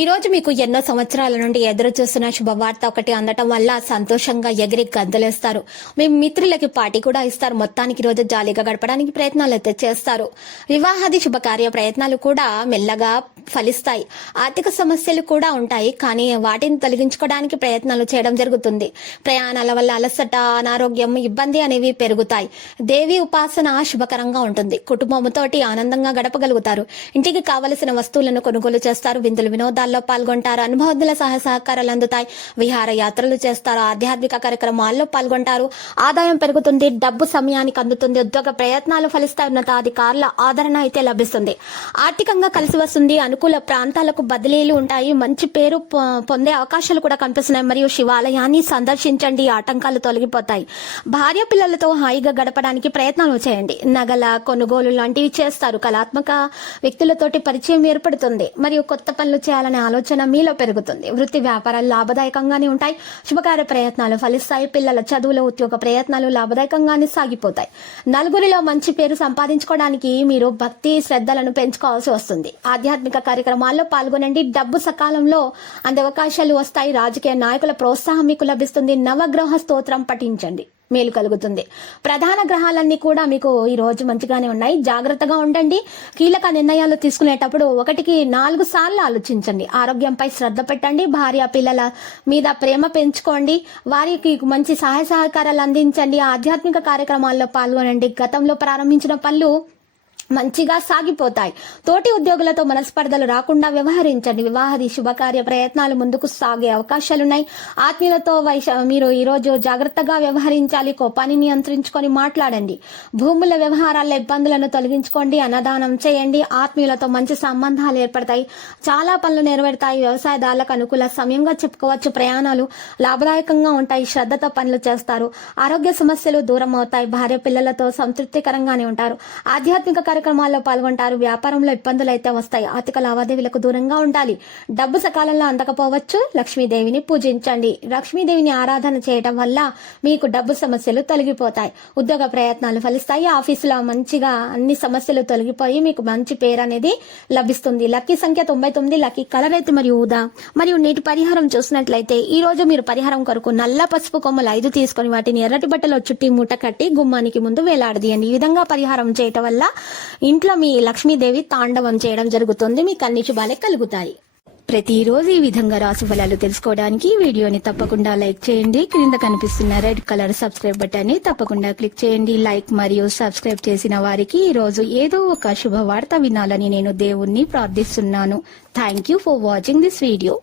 ఈ రోజు మీకు ఎన్నో సంవత్సరాల నుండి ఎదురు చూస్తున్న శుభవార్త ఒకటి అందటం వల్ల సంతోషంగా ఎగిరి గంతులేస్తారు. మీ మిత్రులకి పార్టీ కూడా ఇస్తారు. మొత్తానికి రోజు జాలీగా గడపడానికి ప్రయత్నాలు అయితే చేస్తారు. వివాహాది శుభకార్య ప్రయత్నాలు కూడా మెల్లగా ఫలిస్తాయి. ఆర్థిక సమస్యలు కూడా ఉంటాయి కానీ వాటిని తొలగించుకోవడానికి ప్రయత్నాలు చేయడం జరుగుతుంది. ప్రయాణాల వల్ల అలసట అనారోగ్యం ఇబ్బంది అనేవి పెరుగుతాయి. దేవి ఉపాసన శుభకరంగా ఉంటుంది. కుటుంబంతోటి ఆనందంగా గడపగలుగుతారు. ఇంటికి కావలసిన వస్తువులను కొనుగోలు చేస్తారు. విందులు వినోదాల్లో పాల్గొంటారు. అనుభవజ్ఞుల సహాయ సహకారాలు అందుతాయి. విహార యాత్రలు చేస్తారు. ఆధ్యాత్మిక కార్యక్రమాల్లో పాల్గొంటారు. ఆదాయం పెరుగుతుంది. డబ్బు సమయానికి అందుతుంది. ఉద్యోగ ప్రయత్నాలు ఫలిస్తాయి. ఉన్నతాధికారుల ఆదరణ అయితే లభిస్తుంది. ఆర్థికంగా కలిసి వస్తుంది. అను అనుకూల ప్రాంతాలకు బదిలీలు ఉంటాయి. మంచి పేరు పొ- పొందే అవకాశాలు కూడా కనిపిస్తున్నాయి. మరియు శివాలయాన్ని సందర్శించండి. ఆటంకాలు తొలగిపోతాయి. భార్య పిల్లలతో హాయిగా గడపడానికి ప్రయత్నాలు చేయండి. నగల కొనుగోలు లాంటివి చేస్తారు. కళాత్మక వ్యక్తులతోటి పరిచయం ఏర్పడుతుంది. మరియు కొత్త పనులు చేయాలనే ఆలోచన మీలో పెరుగుతుంది. వృత్తి వ్యాపారాలు లాభదాయకంగానే ఉంటాయి. శుభకార్య ప్రయత్నాలు ఫలిస్తాయి. పిల్లల చదువుల ఉద్యోగ ప్రయత్నాలు లాభదాయకంగానే సాగిపోతాయి. నలుగురిలో మంచి పేరు సంపాదించుకోవడానికి మీరు భక్తి శ్రద్ధలను పెంచుకోవాల్సి వస్తుంది. ఆధ్యాత్మిక కార్యక్రమాల్లో పాల్గొనండి. డబ్బు సకాలంలో అందే అవకాశాలు వస్తాయి. రాజకీయ నాయకుల ప్రోత్సాహం మీకు లభిస్తుంది. నవగ్రహ స్తోత్రం పఠించండి. మేలు కలుగుతుంది. ప్రధాన గ్రహాలన్నీ కూడా మీకు ఈ రోజు మంచిగానే ఉన్నాయి. జాగ్రత్తగా ఉండండి. కీలక నిర్ణయాలు తీసుకునేటప్పుడు ఒకటికి నాలుగు సార్లు ఆలోచించండి. ఆరోగ్యంపై శ్రద్ధ పెట్టండి. భార్య పిల్లల మీద ప్రేమ పెంచుకోండి. వారికి మంచి సహాయ సహకారాలు అందించండి. ఆధ్యాత్మిక కార్యక్రమాల్లో పాల్గొనండి. గతంలో ప్రారంభించిన పనులు మంచిగా సాగిపోతాయి. తోటి ఉద్యోగులతో మనస్పర్ధలు రాకుండా వ్యవహరించండి. వివాహది శుభకార్య ప్రయత్నాలు ముందుకు సాగే అవకాశాలున్నాయి. ఆత్మీయులతో వైశ మీరు ఈరోజు జాగ్రత్తగా వ్యవహరించాలి. కోపాన్ని నియంత్రించుకొని మాట్లాడండి. భూముల వ్యవహారాల ఇబ్బందులను తొలగించుకోండి. అన్నదానం చేయండి. ఆత్మీయులతో మంచి సంబంధాలు ఏర్పడతాయి. చాలా పనులు నెరవేరుతాయి. వ్యవసాయదారులకు అనుకూల సమయంగా చెప్పుకోవచ్చు. ప్రయాణాలు లాభదాయకంగా ఉంటాయి. శ్రద్ధతో పనులు చేస్తారు. ఆరోగ్య సమస్యలు దూరం అవుతాయి. భార్య పిల్లలతో సంతృప్తికరంగానే ఉంటారు. ఆధ్యాత్మిక కార్యక్రమాల్లో పాల్గొంటారు. వ్యాపారంలో ఇబ్బందులు అయితే వస్తాయి. ఆర్థిక లావాదేవీలకు దూరంగా ఉండాలి. డబ్బు సకాలంలో అందకపోవచ్చు. లక్ష్మీదేవిని పూజించండి. లక్ష్మీదేవిని ఆరాధన చేయడం వల్ల మీకు డబ్బు సమస్యలు తొలగిపోతాయి. ఉద్యోగ ప్రయత్నాలు ఫలిస్తాయి. ఆఫీసులో మంచిగా అన్ని సమస్యలు తొలగిపోయి మీకు మంచి పేరు అనేది లభిస్తుంది. లక్కీ సంఖ్య తొంభై తొమ్మిది లక్కీ కలర్ అయితే మరియు ఊదా. మరియు నీటి పరిహారం చూసినట్లయితే ఈ రోజు మీరు పరిహారం కొరకు నల్ల పసుపు కొమ్మలు ఐదు తీసుకొని వాటిని ఎర్రటి బట్టలో చుట్టి మూట కట్టి గుమ్మానికి ముందు వేలాడదీయండి. ఈ విధంగా పరిహారం చేయటం వల్ల ఇంట్లో మీ లక్ష్మీదేవి తాండవం చేయడం జరుగుతుంది. మీకు అన్ని శుభాలే కలుగుతాయి. ప్రతిరోజు ఈ విధంగా రాశి ఫలాలు తెలుసుకోవడానికి వీడియోని తప్పకుండా లైక్ చేయండి. క్రింద కనిపిస్తున్న రెడ్ కలర్ సబ్స్క్రైబ్ బటన్ని తప్పకుండా క్లిక్ చేయండి. లైక్ మరియు సబ్స్క్రైబ్ చేసిన వారికి ఈ రోజు ఏదో ఒక శుభవార్త వినాలని నేను దేవుణ్ణి ప్రార్థిస్తున్నాను. Thank you for watching this video